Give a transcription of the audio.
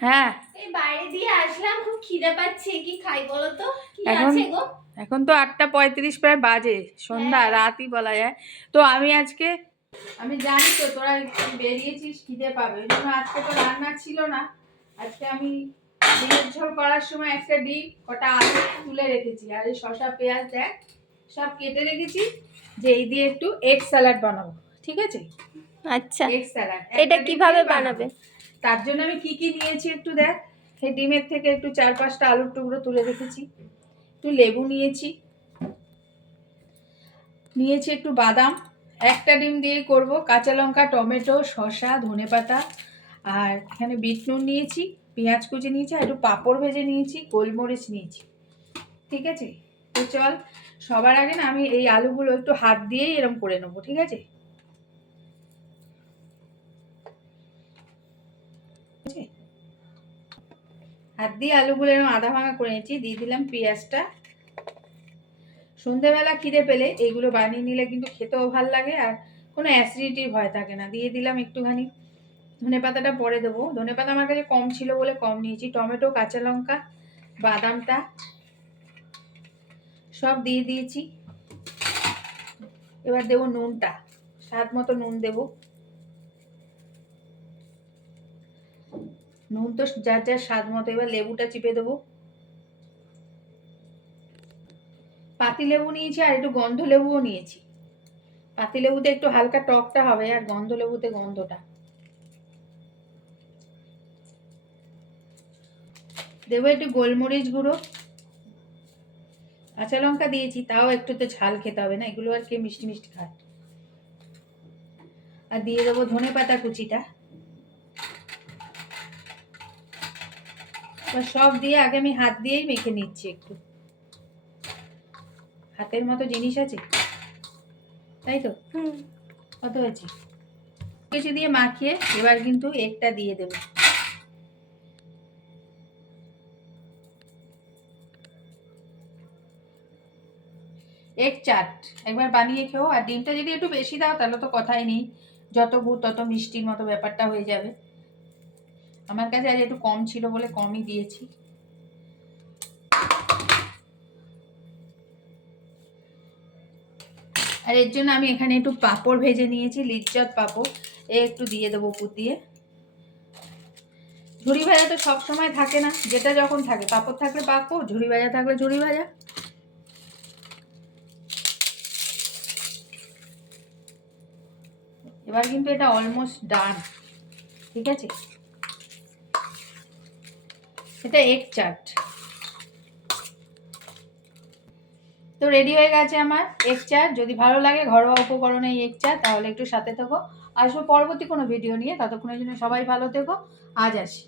হ্যাঁ। এই বাইরে দিয়ে আসলাম খুব খিদে পাচ্ছে কি খাই বলো তো? কি এখন- আছে গো? এখন তো আটটা পঁয়ত্রিশ প্রায় বাজে সন্ধ্যা হ্যাঁ। রাতই বলা যায়। তো আমি আজকে আমি জানি তো তোরা বেরিয়েছিস খিদে পাবে। ওই জন্য আজকে তো রান্না ছিল না। আজকে আমি ডিমের ঝোল করার সময় একটা ডিম কটা আলু তুলে রেখেছি। আর এই শসা পেঁয়াজ দেখ সব কেটে রেখেছি। যে এই দিয়ে একটু এগ স্যালাড বানাবো ঠিক আছে? আচ্ছা। Egg salad. এটা কীভাবে বানাবে? তার জন্য আমি কি কি নিয়েছি একটু দেখ। সেই ডিমের থেকে একটু চার পাঁচটা আলুর টুকরো তুলে রেখেছি। একটু লেবু নিয়েছি। নিয়েছি একটু বাদাম। একটা ডিম দিয়ে করব কাঁচা লঙ্কা, টমেটো, শসা ধনেপাতা আর এখানে বিট নুন নিয়েছি, পেঁয়াজ কুচি নিয়েছি আর একটু পাঁপড় ভেজে নিয়েছি, গোলমরিচ নিয়েছি। ঠিক আছে? তো চল, সবার আগে না আমি এই আলুগুলো একটু হাত দিয়েই এরম করে নেব, ঠিক আছে? হাত দিয়ে আলুগুলো এরকম আধা ভাঙা করে নিয়েছি, দিয়ে দিলাম পেঁয়াজটা। সন্ধেবেলা খিদে পেলে এইগুলো বানিয়ে নিলে কিন্তু খেতেও ভালো লাগে আর কোনো অ্যাসিডিটির ভয় থাকে না। দিয়ে দিলাম একটুখানি ধনে পাতাটা পরে দেবো। ধনে পাতা আমার কাছে কম ছিল বলে কম নিয়েছি। টমেটো, কাঁচা লঙ্কা, বাদামটা সব দিয়ে দিয়েছি। এবার দেবো নুনটা। স্বাদ মতো নুন দেবো। নুন তো যার যার স্বাদ মতো, এবার লেবুটা চিপে দেবো। পাতি লেবু নিয়েছি আর একটু গন্ধ লেবুও নিয়েছি। পাতি লেবুতে একটু হালকা টকটা হবে আর গন্ধ লেবুতে গন্ধটা। দেবো একটু গোলমরিচ গুঁড়ো। কাঁচা লঙ্কা দিয়েছি, তাও একটু তো ঝাল খেতে হবে না, এগুলো আর কে মিষ্টি মিষ্টি খায়। আর দিয়ে দেবো ধনে পাতা কুচিটা। সব দিয়ে আগে আমি হাত দিয়েই মেখে নিচ্ছি একটু। হাতের মতো জিনিস আছে? তাই তো? হুম। কত হয়েছে? কিছু দিয়ে মাখিয়ে এবার কিন্তু এগটা দিয়ে দেবো। এগ চাট। একবার বানিয়ে খেও। আর ডিমটা যদি একটু বেশি দাও তাহলে তো কথাই নেই। যত গুড় তত মিষ্টির মতো ব্যাপারটা হয়ে যাবে। আমার কাছে আজ একটু কম ছিল বলে কমই দিয়েছি। আর এর জন্য আমি এখানে একটু পাঁপড় ভেজে নিয়েছি লিজ্জত পাঁপড়। এ একটু দিয়ে দেবো উপর দিয়ে। ঝুড়ি ভাজা তো সব সময় থাকে না, যেটা যখন থাকে। পাঁপড় থাকলে পাঁপড়, ঝুড়ি ভাজা থাকলে ঝুড়ি ভাজা। এবার কিন্তু এটা অলমোস্ট ডান ঠিক আছে? এটা এগ চাট তো রেডি হয়ে গেছে আমার এগ চাট যদি ভালো লাগে ঘরোয়া উপকরণে এগ চাট তাহলে একটু সাথে থেকো। আসব পরবর্তী কোনো ভিডিও নিয়ে। ততক্ষণের জন্য সবাই ভালো থেকো। আজ আসি।